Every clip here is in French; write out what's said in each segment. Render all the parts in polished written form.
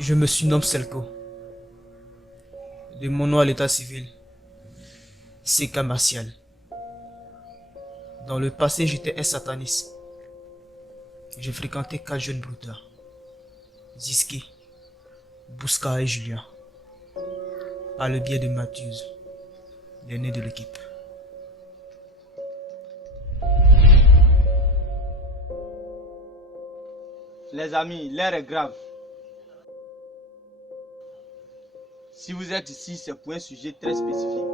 Je me surnomme Selko. De mon nom à l'état civil, Seka Martial. Dans le passé, j'étais un sataniste. J'ai fréquenté 4 jeunes broutards. Ziski, Bouska et Julien. Par le biais de Matthews, l'aîné de l'équipe. Les amis, l'air est grave. Si vous êtes ici, c'est pour un sujet très spécifique.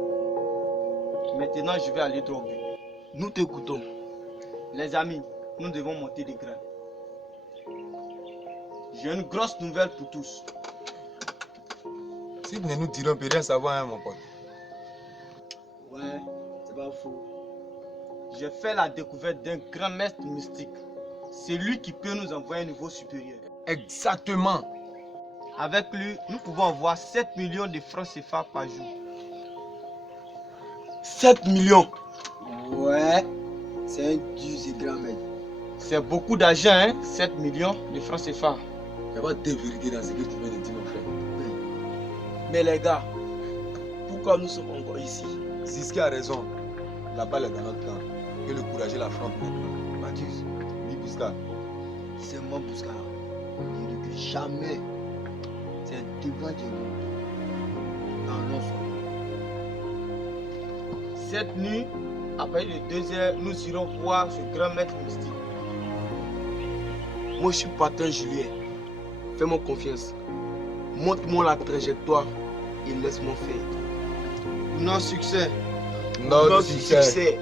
Maintenant, je vais aller droit au but. Nous t'écoutons. Les amis, nous devons monter des grains. J'ai une grosse nouvelle pour tous. Si vous ne nous dirons rien savoir, hein, mon pote. Ouais, c'est pas faux. J'ai fait la découverte d'un grand maître mystique. C'est lui qui peut nous envoyer à un niveau supérieur. Exactement. Avec lui, nous pouvons avoir 7 millions de francs CFA par jour. 7 millions. Ouais, c'est un dieu et grand maître. C'est beaucoup d'argent, hein, 7 millions de francs CFA. Il n'y a pas de vérité dans ce que tu viens de dire, mon frère. Mais les gars, pourquoi nous sommes encore ici? Ziski a raison. La balle est dans notre camp. Que le courage l'affronte maintenant. Mathieu, dis Bouska. C'est moi, Bouska. Je ne recule jamais. C'est devant Dieu. Dans l'enfant. Cette nuit, après les 2 heures, nous irons voir ce grand maître mystique. Moi, je suis patron Julien. Fais-moi confiance. Montre-moi la trajectoire et laisse-moi faire. Notre succès. Notre succès.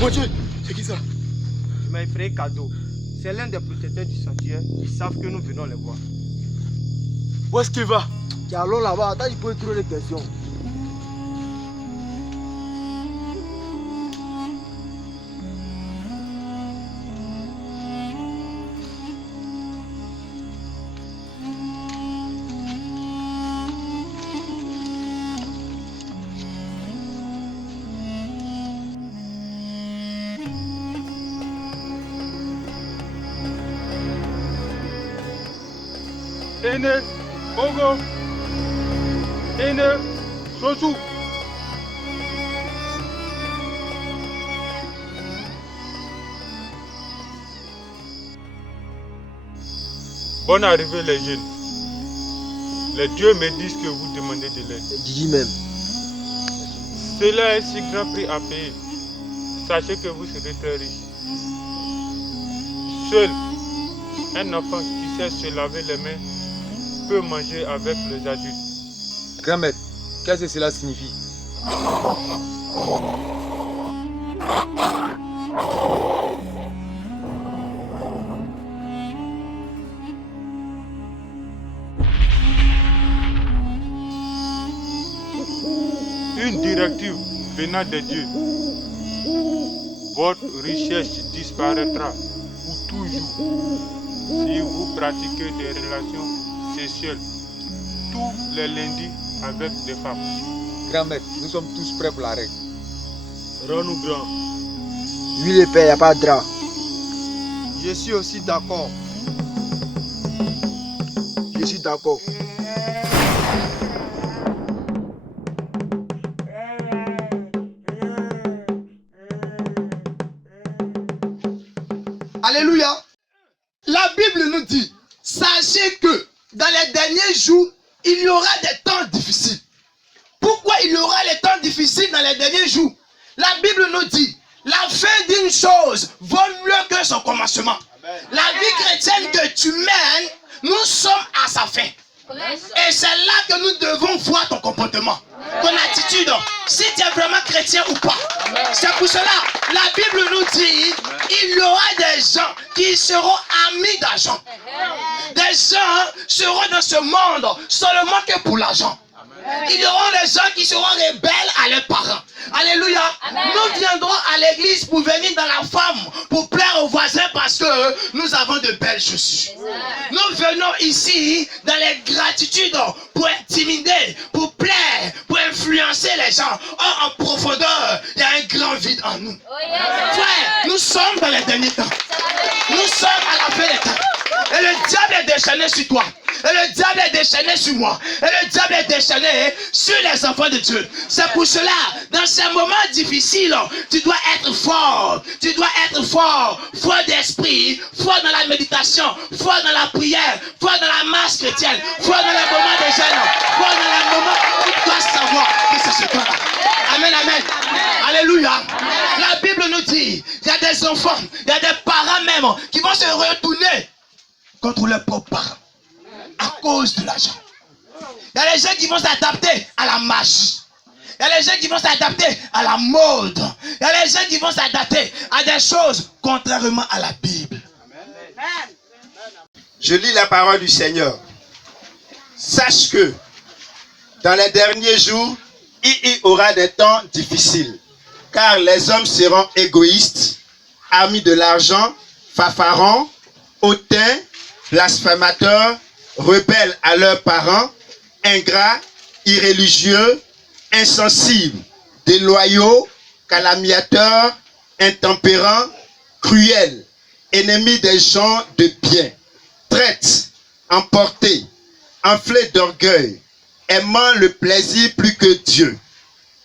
Mon Dieu, c'est qui ça? Je m'ai effrayé cadeau. C'est l'un des protecteurs du sentier. Ils savent que nous venons les voir. Où est-ce qu'il va? Allons là-bas, attends, il peut trouver les questions. Ene, Ogo, Ene, Sosu. Bonne arrivée les jeunes. Les dieux me disent que vous demandez de l'aide. Gigi même. Cela est si grand prix à payer. Sachez que vous serez très riches. Seul un enfant qui sait se laver les mains peut manger avec les adultes. Grand maître, qu'est-ce que cela signifie? Une directive venant des dieux. Votre richesse disparaîtra pour toujours si vous pratiquez des relations sexuelles tous les lundis avec des femmes. Grand maître, nous sommes tous prêts pour la règle. Rends-nous grand. Oui, les pères, il n'y a pas de drap. Je suis aussi d'accord. Je suis d'accord. Alléluia. La Bible nous dit, sachez que dans les derniers jours, il y aura des temps difficiles. Pourquoi il y aura les temps difficiles dans les derniers jours? La Bible nous dit, la fin d'une chose vaut mieux que son commencement. La vie chrétienne que tu mènes, nous sommes à sa fin. Et c'est là que nous devons voir ton comportement, ton attitude, si tu es vraiment chrétien ou pas. C'est pour cela, la Bible nous dit, il y aura des gens qui seront amis d'argent. Des gens seront dans ce monde seulement que pour l'argent. Il y aura des gens qui seront rebelles à leurs parents. Alléluia. Nous viendrons à l'église pour venir dans la femme, pour plaire aux voisins parce que nous avons de belles chaussures. Nous venons ici dans les gratitudes pour intimider, pour plaire, pour influencer les gens. Or, en profondeur, il y a un grand vide en nous. Frère, nous sommes dans les derniers temps. Nous sommes à la fin des temps. Et le diable est déchaîné sur toi. Et le diable est déchaîné sur moi. Et le diable est déchaîné sur les enfants de Dieu. C'est pour cela, dans ces moments difficiles, tu dois être fort. Tu dois être fort. Fort d'esprit, fort dans la méditation, fort dans la prière, fort dans la marche chrétienne, fort dans les moments de jeûne, fort dans les moments où tu dois savoir que c'est ce temps-là. Amen, amen. Alléluia. La Bible nous dit, il y a des enfants, il y a des parents même qui vont se retourner contre leurs propres parents à cause de l'argent. Il y a les gens qui vont s'adapter à la magie. Il y a les gens qui vont s'adapter à la mode. Il y a les gens qui vont s'adapter à des choses contrairement à la Bible. Je lis la parole du Seigneur. Sache que dans les derniers jours, il y aura des temps difficiles, car les hommes seront égoïstes, amis de l'argent, fanfarons, hautains, blasphémateurs, rebelles à leurs parents, ingrats, irréligieux, insensibles, déloyaux, calomniateurs, intempérants, cruels, ennemis des gens de bien, traîtres, emportés, enflés d'orgueil, aimant le plaisir plus que Dieu,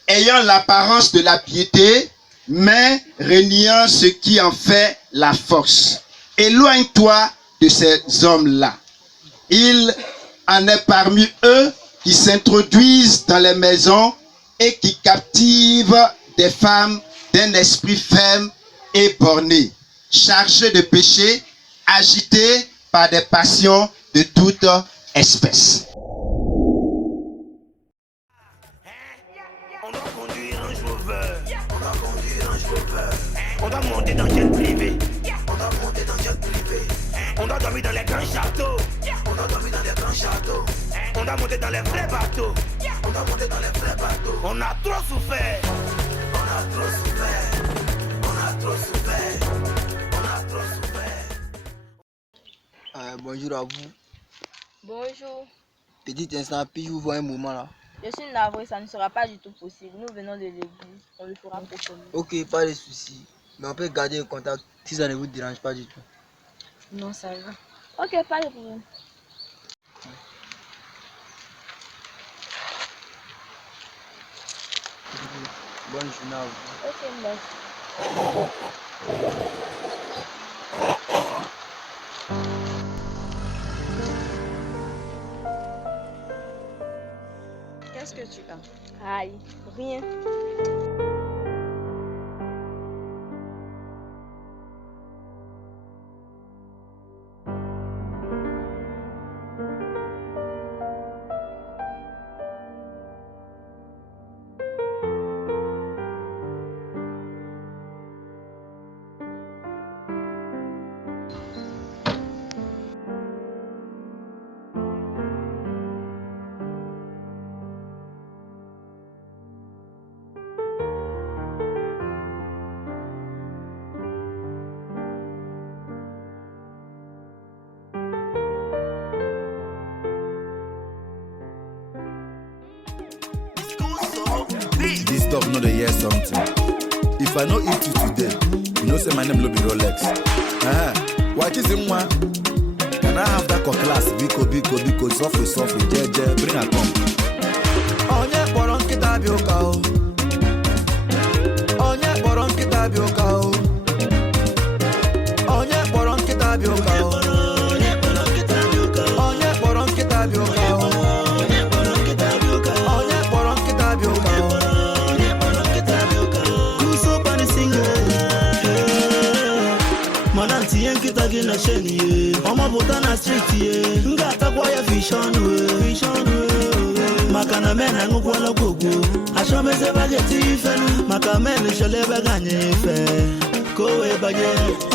ayant l'apparence de la piété, mais reniant ce qui en fait la force. Éloigne-toi de ces hommes-là. Il en est parmi eux qui s'introduisent dans les maisons et qui captivent des femmes d'un esprit ferme et borné, chargés de péché, agités par des passions de toute espèce. On doit conduire un chauffeur. On doit monter dans jet privé. On doit dormir dans les grands châteaux. On doit monter dans les vrais bateaux. On a trop souffert. Bonjour à vous. Bonjour. Petit instant, puis-je vous voir un moment là? Je suis navré, ça ne sera pas du tout possible. Nous venons de l'église, on le fera prochainement. Ok, pas de soucis. Mais on peut garder le contact si ça ne vous dérange pas du tout. Non, ça va. Ok, pas de problème. Bonne journée à vous. Ok, merci. Qu'est-ce que tu as? Aïe, rien. This dog know they hear something. If I no eat you today, you know say my name will be Rolex. What is in one? Can I have that class? Biko, softly, jeje, bring her come. Onye boron kita bioka o. Onye boron kita bioka o. Onye boron kita bioka o. Onye boron kita bioka o. Onye boron kita bioka o. Kita gina sheni Oma buta na street ye Nga takwa ya fishonu Makana mena ngukwa na kuku Ashome se bageti ifenu Maka mene shale baganye ife Kowe bagye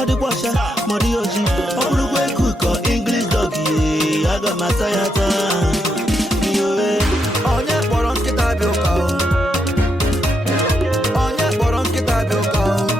Odi kwasha, modi oji Obulu kwe kuko English dog ye Aga matayata Onye boron kita bioka o. Onye boron kita bioka o.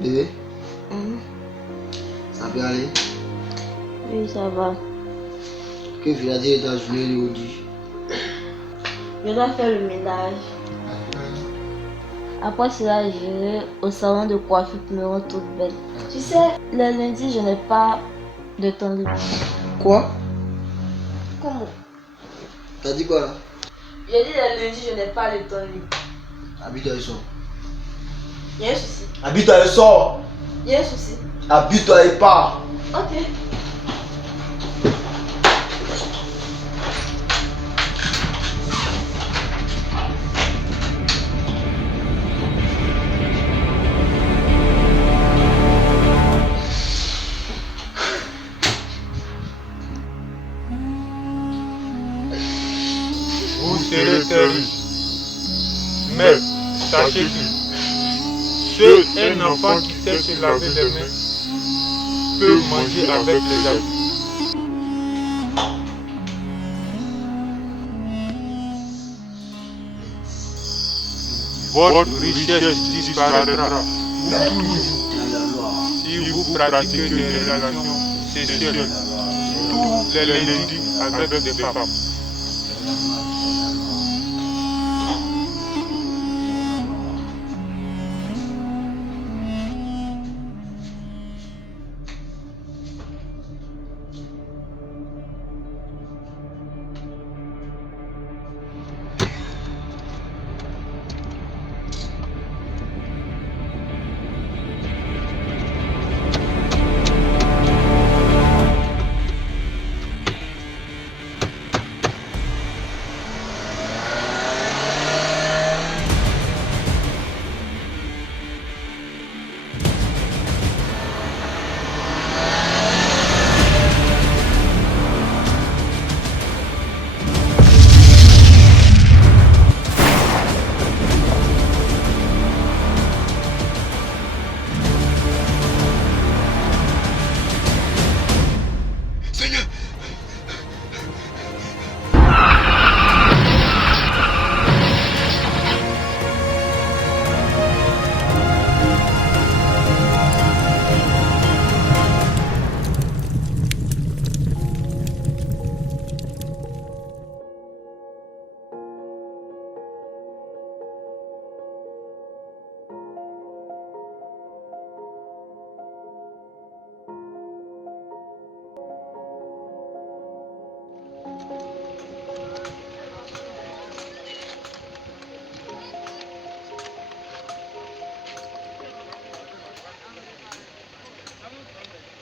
Bébé, ça peut aller? Oui, ça va. Que vient dire dans la journée aujourd'hui? Je dois faire le ménage. Après cela, j'irai au salon de coiffure pour me rendre toute belle. Tu sais, le lundi, je n'ai pas de temps libre. Quoi? Comment? T'as dit quoi là? J'ai dit le lundi, je n'ai pas de temps libre. Habite-toi et sors. Il y a un souci. Habite-toi et sors. Il y a un souci. Habite-toi et pars. Ok. Vous serez terroristes. Mais sachez que seul un enfant qui sait se laver les mains peut manger avec les adultes. Votre richesse disparaîtra si vous pratiquez des relations sexuelles tous les lundis avec des femmes.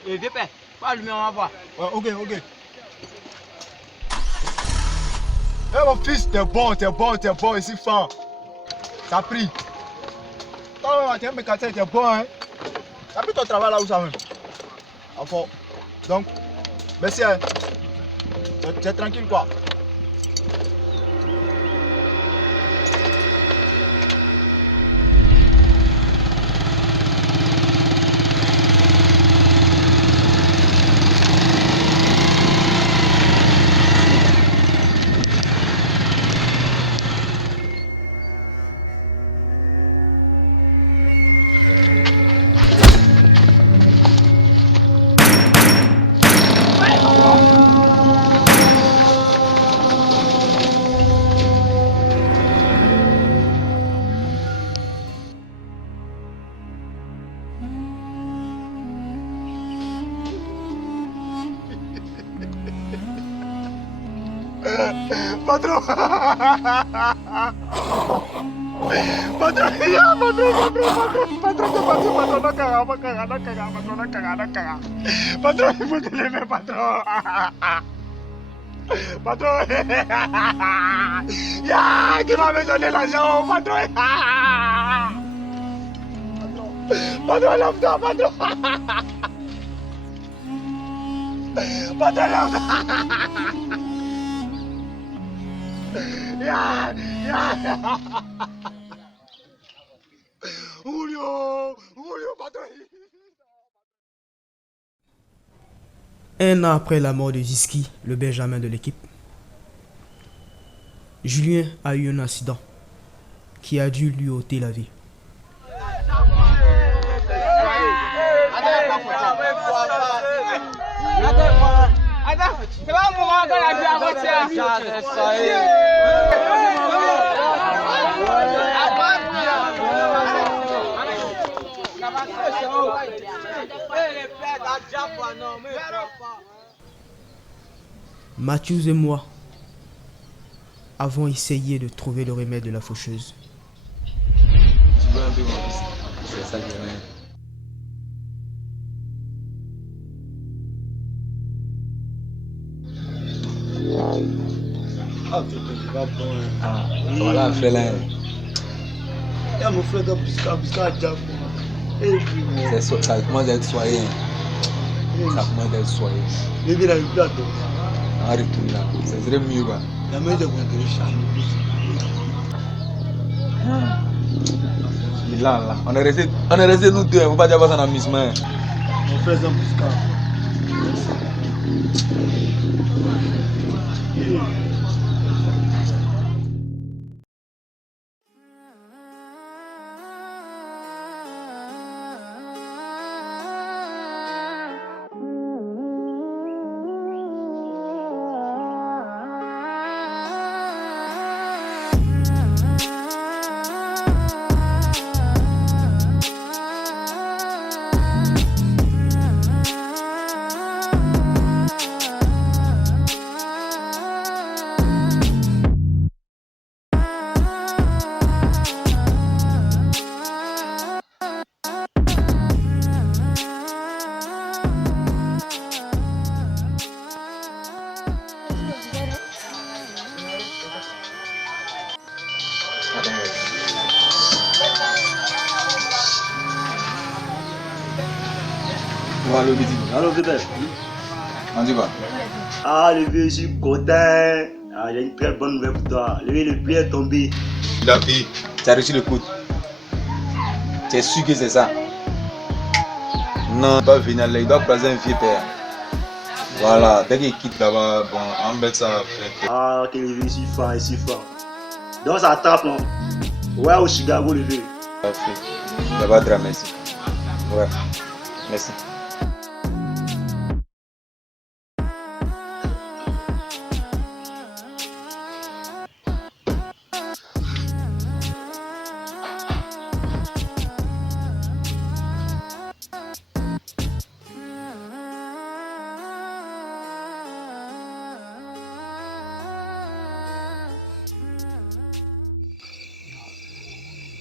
Et viens, père, pas allumer, on va voir. Ouais, ok. Eh mon fils, t'es bon, ici fin. Ça a pris. Toi, t'es un mécanicien, t'es bon, hein. T'as pris ton travail là où ça même. Enfin, donc, merci, hein. T'es tranquille quoi. Patron! Patron, il faut te lever, patron! Patron! Ya, qui m'a donné l'argent, patron! Patron, lève-toi, patron! Patron, lève-toi! Julio, patron! Un an après la mort de Ziski, le Benjamin de l'équipe, Julien a eu un accident qui a dû lui ôter la vie. Matthews et moi avons essayé de trouver le remède de la faucheuse. C'est ça qui est. Ah, c'est pas bon. Voilà, fais-le. Il y a mon frère qui a busqué à Diabo. Ça commence à être soyeux. Ça commence à être soyeux. Il est dans le plateau. On va retourner là. Ça serait mieux, quoi. Il y a même des bons Il est là. On est restés nous deux. On ne faut pas dire que c'est un amusement. Mon frère est busqué. Allô, Bidi. Allô, Bébé. On dit quoi? Ah, le vieux, je suis content. Ah, j'ai une très bonne nouvelle pour toi. Le pluie est tombé. Il a pris. Tu as reçu le coup. Tu es sûr que c'est ça? Non, il doit venir là, il doit croiser un vieux père. Voilà, dès qu'il quitte là-bas, bon, on met ça après. Ah, ok, le vieux, je suis fort, je suis fort. Donc, ça tape, non? Ouais, au Chicago, le vieux. Parfait. Ça va, Dra, merci. Ouais, merci.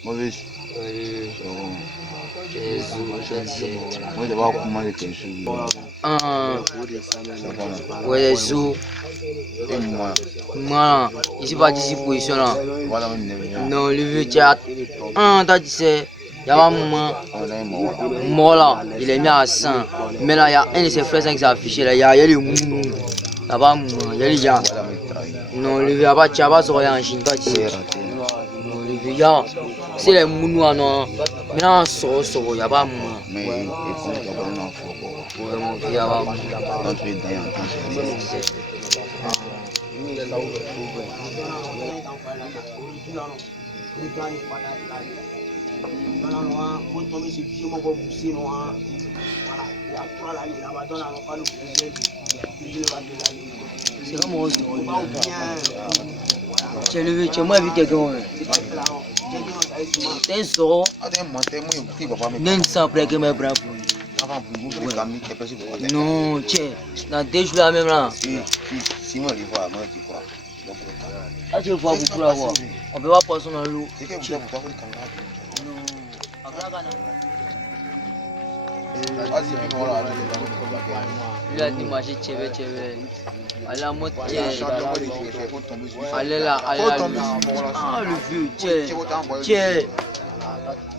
Mauvais. Moi, d'abord, comment les quelque Ouais, Zou. Et moi. Moi, ici pas d'ici position là. Voilà, non, le vieux théâtre. T'as dit c'est. Il y a un moment. Mort là, il est mis à 100. Mais là, il y a un de ses frères qui s'est affiché là. Il y a les moumous. Là-bas, il y a les gens. Non, le vieux, il n'y a pas de rien en Chine. T'as dit c'est. Non, le vieux, il y a. C'est les moumous, non. Maintenant, il n'y a pas de moumous. Mais il faut que tu aies un enfant. Ouais, mon vieux, il y a pas de moumous. Donc, tu es dans un temps, c'est vraiment aussi. Tu es levé, tu es moins vu quelqu'un. T'es sort. N'en sans près que mes bras. Non, tiens, dans 2 jours là même là. Si moi, je vois, moi, tu crois. Ah, tu vois beaucoup là, on peut pas passer dans l'eau. Il a dit manger tchévé. Allez à moi, allez là. Ah, le vieux, tiens.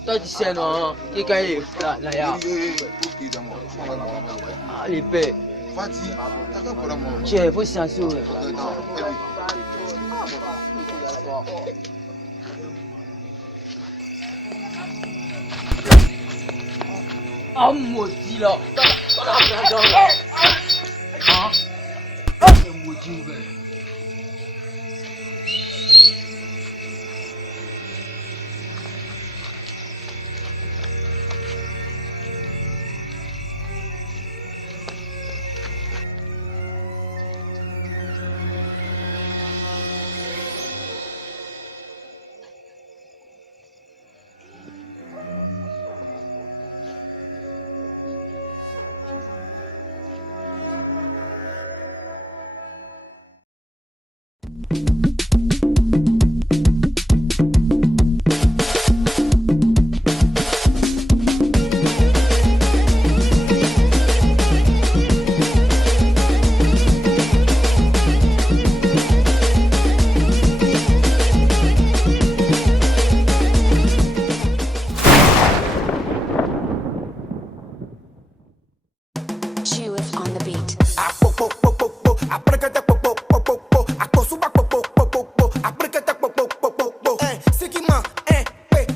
Toi, tu sais, non, qui quand il est là, il y a. Ah, les pères. Tiens, il faut censurer. Ah, maudit là. Hein? C'est maudit, ouvert.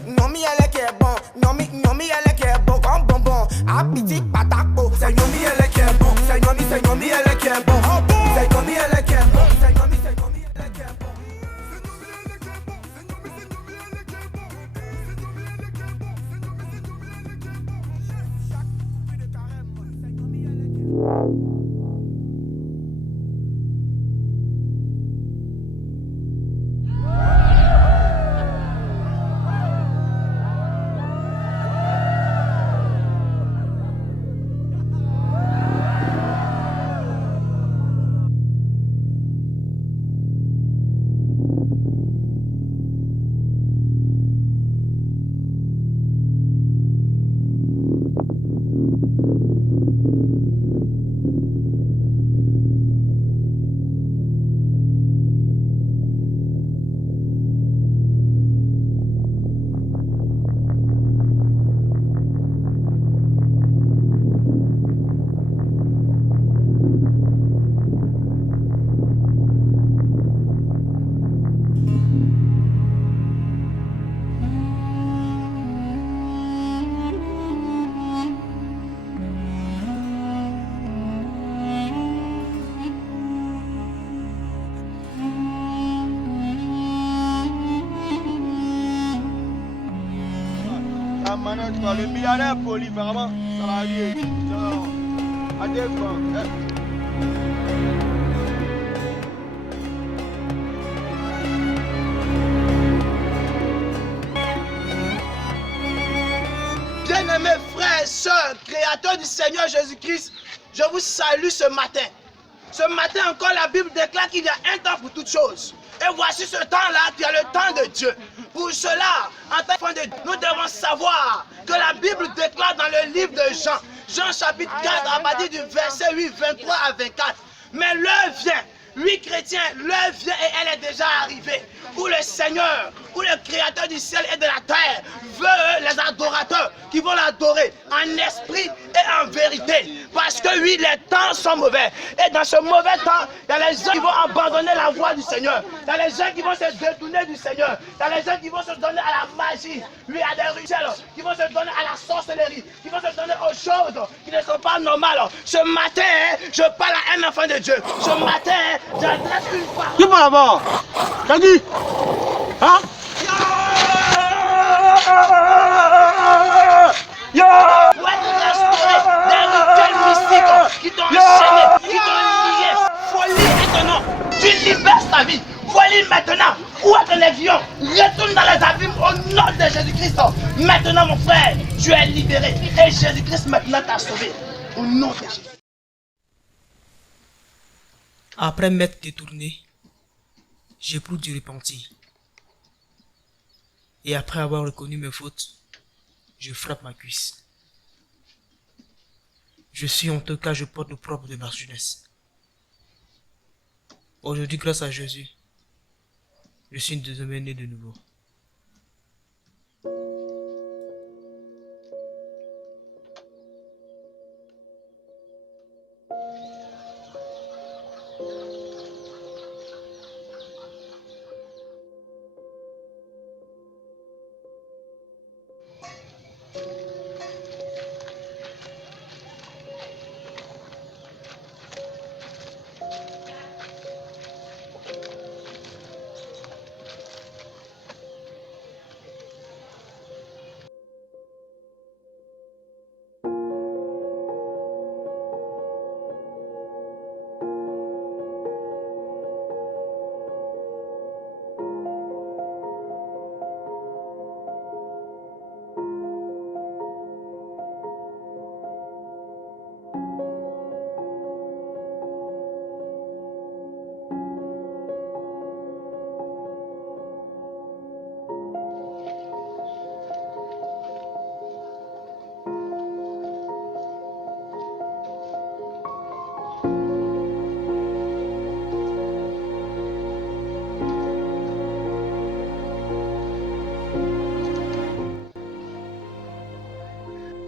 Nomi elle qui est bon, nomi elle qui est bon comme bonbon. Appétit patapo, c'est nomi elle qui est bon, c'est nomi elle qui est bon. C'est nomi elle qui est bon, c'est nomi elle qui est bon. Le milliardaire poli, vraiment, salarié. À deux fois. Bien-aimés frères et sœurs, créateurs du Seigneur Jésus-Christ, je vous salue ce matin. Ce matin encore, la Bible déclare qu'il y a un temps pour toutes choses. Et voici ce temps-là qui est le temps de Dieu. Pour cela, en tant que de Dieu, nous devons savoir que la Bible déclare dans le livre de Jean, Jean chapitre 4, à partir du verset 8, 23 à 24. Mais l'heure vient, oui chrétiens, l'heure vient et elle est déjà arrivée, où le Seigneur, où le Créateur du ciel et de la terre veut les adorateurs qui vont l'adorer en esprit et en vérité. Parce que oui, les temps sont mauvais. Et dans ce mauvais temps, il y a les gens qui vont abandonner la voie du Seigneur. Il y a les gens qui vont se détourner du Seigneur. Il y a les gens qui vont se donner à la magie, oui, à des rituels, qui vont se donner à la sorcellerie, qui vont se donner aux choses qui ne sont pas normales. Ce matin, je parle à un enfant de Dieu. Ce matin, j'adresse une parole. Qui parle là-bas? T'as dit? Hein? Pour être restauré d'un rituel mystique qui t'ont enchaîné, qui t'ont lié, folie maintenant, tu libères ta vie, folie maintenant, où est ton avion? Retourne dans les abîmes au nom de Jésus-Christ. Maintenant mon frère, tu es libéré et Jésus-Christ maintenant t'a sauvé, au nom de Jésus. Après m'être détourné, j'éprouve du repentir. Et après avoir reconnu mes fautes, je frappe ma cuisse. Je suis honteux car je porte le propre de ma jeunesse. Aujourd'hui, grâce à Jésus, je suis désormais né de nouveau.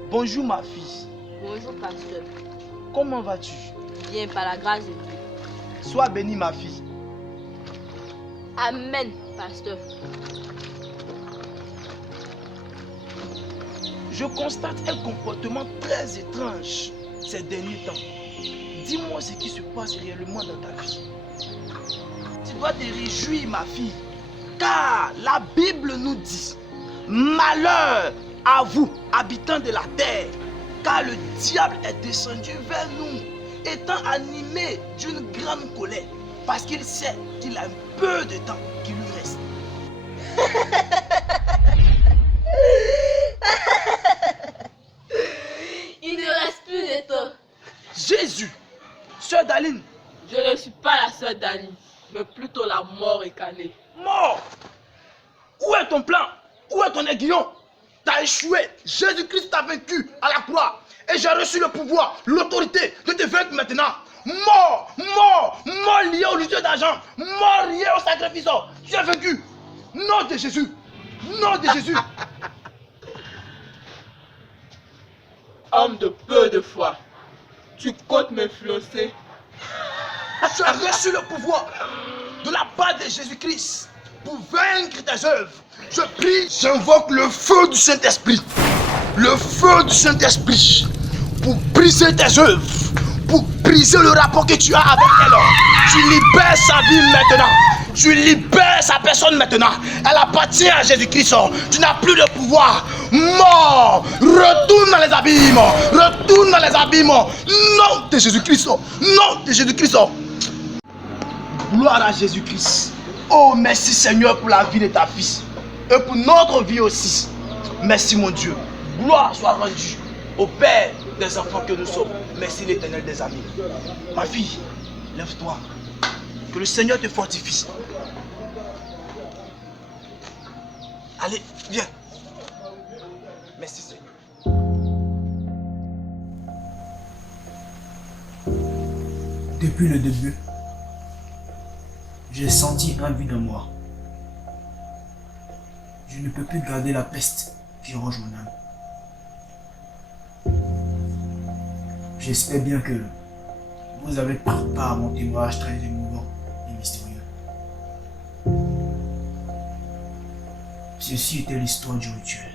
Bonjour ma fille. Bonjour pasteur. Comment vas-tu? Bien par la grâce de Dieu. Sois bénie ma fille. Amen pasteur. je constate un comportement très étrange ces derniers temps. Dis-moi ce qui se passe réellement dans ta vie. Tu dois te réjouir, ma fille, car la Bible nous dit: malheur à vous, habitants de la terre, car le diable est descendu vers nous, étant animé d'une grande colère, parce qu'il sait qu'il a un peu de temps qui lui reste. Il ne reste plus de temps. Jésus, sœur Daline. Je ne suis pas la sœur Daline, mais plutôt la mort incarnée. Mort! Où est ton plan? Où est ton aiguillon? T'as échoué. Jésus-Christ t'a vaincu à la croix. Et j'ai reçu le pouvoir, l'autorité de te vaincre maintenant. Mort! Mort! Mort lié au lieu d'argent. Mort lié au sacrifice. Tu es vaincu. Nom de Jésus. Nom de Jésus. Homme de peu de foi, tu comptes m'influencer. Tu as reçu le pouvoir de la part de Jésus-Christ pour vaincre tes œuvres. Je prie, j'invoque le feu du Saint-Esprit. Le feu du Saint-Esprit pour briser tes œuvres, pour briser le rapport que tu as avec elle. Tu libères sa vie maintenant. Tu libères sa personne maintenant. Elle appartient à Jésus-Christ. Tu n'as plus de pouvoir. Mort. Retourne dans les abîmes. Retourne dans les abîmes. Nom de Jésus-Christ. Nom de Jésus-Christ. Gloire à Jésus-Christ. Oh, merci Seigneur pour la vie de ta fille. Et pour notre vie aussi. Merci mon Dieu. Gloire soit rendue au Père des enfants que nous sommes. Merci l'Éternel des amis. Ma fille, lève-toi. Que le Seigneur te fortifie. Allez, viens. Merci Seigneur. Depuis le début, j'ai senti un vide en moi. Je ne peux plus garder la peste qui ronge mon âme. J'espère bien que vous avez pris part à mon témoignage très émouvant et mystérieux. Ceci était l'histoire du rituel.